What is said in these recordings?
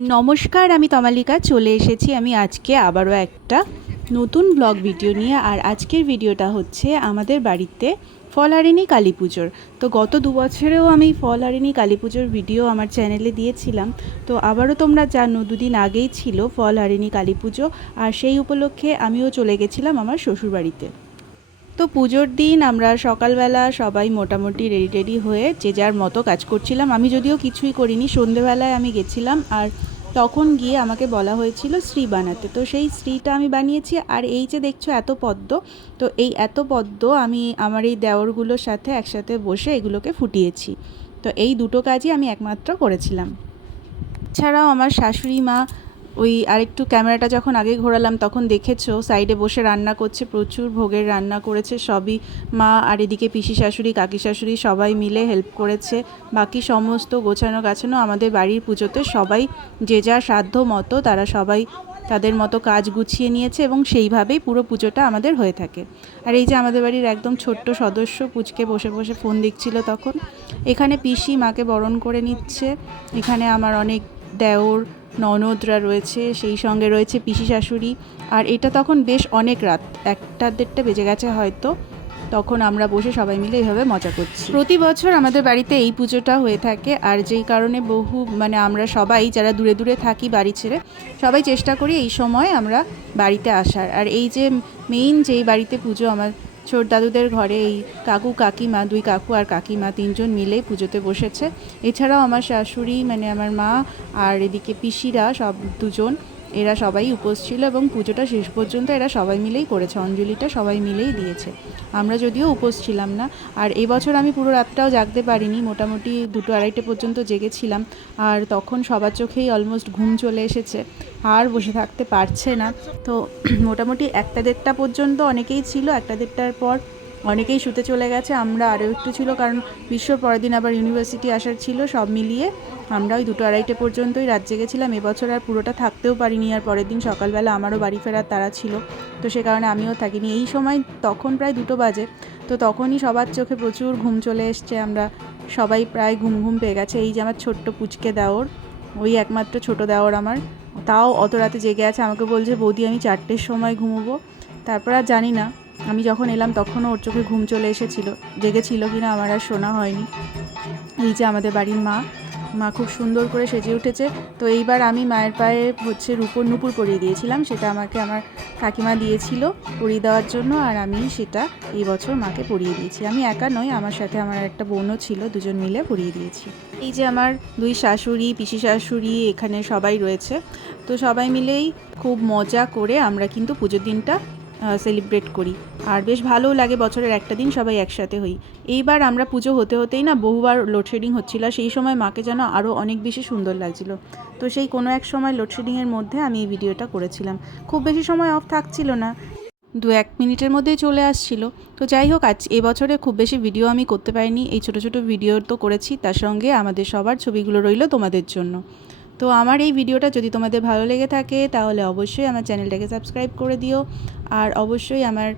নমস্কার, আমি তমালিকা চলে এসেছি আমি আজকে আবারও একটা নতুন ব্লগ ভিডিও নিয়ে। আর আজকের ভিডিওটা হচ্ছে আমাদের বাড়িতে ফলহারিণী কালী পুজোর। তো গত 2 বছরেও আমি ফলহারিণী কালী পুজোর ভিডিও আমার চ্যানেলে দিয়েছিলাম। তো আবারও তোমরা জানো 2 দিন আগেই ছিল ফলহারিণী কালী পুজো, আর সেই উপলক্ষে আমিও চলে গেছিলাম আমার শ্বশুরবাড়িতে। তো পুজোর দিন আমরা সকালবেলা সবাই মোটামুটি রেডি হয়ে যে যার মতো কাজ করছিলাম। আমি যদিও কিছুই করিনি, সন্ধেবেলায় আমি গেছিলাম আর তখন গিয়ে আমাকে বলা হয়েছিল শ্রী বানাতে। তো সেই শ্রীটা আমি বানিয়েছি। আর এই যে দেখছো এত পদ্ম, তো এই এত পদ্ম আমি আমার এই দেওরগুলোর সাথে একসাথে বসে এগুলোকে ফুটিয়েছি। তো এই দুটো কাজই আমি একমাত্র করেছিলাম। এছাড়াও আমার শাশুড়ি মা ওই আরেকটু ক্যামেরাটা যখন আগে ঘোরালাম তখন দেখেছো সাইডে বসে রান্না করছে, প্রচুর ভোগের রান্না করেছে সবই মা। আর এদিকে পিসি শাশুড়ি কাকি শাশুড়ি সবাই মিলে হেল্প করেছে। বাকি সমস্ত গোছানো গাছানো আমাদের বাড়ির পুজোতে সবাই যে যার সাধ্য মতো তারা সবাই তাদের মতো কাজ গুছিয়ে নিয়েছে এবং সেইভাবেই পুরো পুজোটা আমাদের হয়ে থাকে। আর এই যে আমাদের বাড়ির একদম ছোট্ট সদস্য পুচকে বসে বসে ফোন দেখছিল তখন। এখানে পিসি মাকে বরণ করে নিচ্ছে, এখানে আমার অনেক দেওর ননদরা রয়েছে, সেই সঙ্গে রয়েছে পিসি শাশুড়ি। আর এটা তখন বেশ অনেক রাত, 1টা-1:30 বেজে গেছে হয়তো। তখন আমরা বসে সবাই মিলে এইভাবে মজা করছি। প্রতি বছর আমাদের বাড়িতে এই পুজোটা হয়ে থাকে, আর যেই কারণে আমরা সবাই যারা দূরে দূরে থাকি বাড়ি ছেড়ে সবাই চেষ্টা করি এই সময় আমরা বাড়িতে আসার। আর এই যে মেইন যেই বাড়িতে পুজো আমার ছোট দাদুদের ঘরে, এই কাকু কাকিমা, 2 কাকু আর কাকিমা 3জন মিলেই পুজোতে বসেছে। এছাড়াও আমার শাশুড়ি আমার মা আর এদিকে পিসিরা সব 2জন, এরা সবাই উপোস ছিল এবং পুজোটা শেষ পর্যন্ত এরা সবাই মিলেই করেছে, অঞ্জলিটা সবাই মিলেই দিয়েছে। আমরা যদিও উপোস ছিলাম না। আর এবছর আমি পুরো রাতটাও জাগতে পারিনি, মোটামুটি 2-2:30 পর্যন্ত জেগেছিলাম। আর তখন সবার চোখেই অলমোস্ট ঘুম চলে এসেছে, আর বসে থাকতে পারছে না। তো মোটামুটি 1টা-1:30 পর্যন্ত অনেকেই ছিল, 1টা-1:30টার পর অনেকেই শুতে চলে গেছে। আমরা আরও একটু ছিল, কারণ বিশ্বর পরের দিন আবার ইউনিভার্সিটি আসার ছিল। সব মিলিয়ে আমরা ওই 2-2:30 পর্যন্তই রাত জেগেছিলাম। এবছর আর পুরোটা থাকতেও পারিনি, আর পরের দিন সকালবেলা আমারও বাড়ি ফেরার তাড়া ছিল, তো সে কারণে আমিও থাকিনি। এই সময় তখন প্রায় 2টো বাজে, তো তখনই সবার চোখে প্রচুর ঘুম চলে এসছে। আমরা সবাই প্রায় ঘুম পেয়ে গেছে। এই যে আমার ছোট্ট পুচকে দেওর, ওই একমাত্র ছোট দেওর আমার, তাও অত রাতে জেগে আছে। আমাকে বলছে বৌদি আমি 4টের সময় ঘুমোবো। তারপর আর জানি না, আমি যখন এলাম তখনও ওর চোখে ঘুম চলে এসেছিলো, জেগেছিল কিনা আমার আর শোনা হয়নি। এই যে আমাদের বাড়ির মা খুব সুন্দর করে সেজে উঠেছে। তো এইবার আমি মায়ের পায়ে রূপোর নুপুর পরিয়ে দিয়েছিলাম, সেটা আমাকে আমার কাকিমা দিয়েছিল পরিয়ে দেওয়ার জন্য, আর আমি সেটা এই বছর মাকে পরিয়ে দিয়েছি। আমি একা নই, আমার সাথে আমার একটা বোনও ছিল, 2জন মিলে পরিয়ে দিয়েছি। এই যে আমার 2 শাশুড়ি পিসি শাশুড়ি এখানে সবাই রয়েছে। তো সবাই মিলেই খুব মজা করে আমরা কিন্তু পুজোর দিনটা সেলিব্রেট করি। আর বেশ ভালোও লাগে, বছরের একটা দিন সবাই একসাথে হই। এইবার আমরা পুজো হতে হতেই না বহুবার লোডশেডিং হচ্ছিল, সেই সময় মাকে যেন আরও অনেক বেশি সুন্দর লাগছিল। তো সেই কোনো এক সময় লোডশেডিংয়ের মধ্যে আমি এই ভিডিওটা করেছিলাম। খুব বেশি সময় অফ থাকছিল না, 2-1 মিনিটের মধ্যেই চলে আসছিল। তো যাই হোক, এবছরে খুব বেশি ভিডিও আমি করতে পারিনি, এই ছোটো ছোটো ভিডিও তো করেছি, তার সঙ্গে আমাদের সবার ছবিগুলো রইল তোমাদের জন্য। তো আমার এই ভিডিওটা যদি তোমাদের ভালো লেগে থাকে তাহলে অবশ্যই আমার চ্যানেলটাকে সাবস্ক্রাইব করে দিও, আর অবশ্যই আমার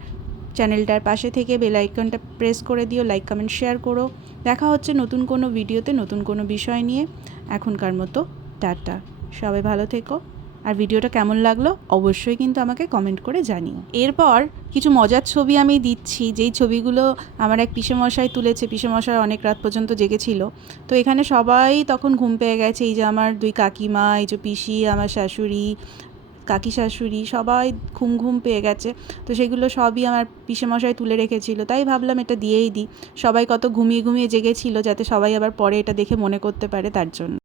চ্যানেলটার পাশে থেকে বেল আইকনটা প্রেস করে দিও, লাইক কমেন্ট শেয়ার করো। দেখা হচ্ছে নতুন কোনো ভিডিওতে নতুন কোনো বিষয় নিয়ে। এখনকার মতো টাটা, সবাই ভালো থেকো। আর ভিডিওটা কেমন লাগলো অবশ্যই কিন্তু আমাকে কমেন্ট করে জানিও। এরপর কিছু মজার ছবি আমি দিচ্ছি, যেই ছবিগুলো আমার এক পিসেমশাই তুলেছে। পিসেমশাই অনেক রাত পর্যন্ত জেগেছিল। তো এখানে সবাই তখন ঘুম পেয়ে গেছে। এই যে আমার 2 কাকিমা, এই যে পিসি, আমার শাশুড়ি, কাকি শাশুড়ি সবাই ঘুম পেয়ে গেছে। তো সেগুলো সবই আমার পিসেমশাই তুলে রেখেছিল, তাই ভাবলাম এটা দিয়েই দিই। সবাই কত ঘুমিয়ে জেগেছিল, যাতে সবাই আবার পরে এটা দেখে মনে করতে পারে, তার জন্য।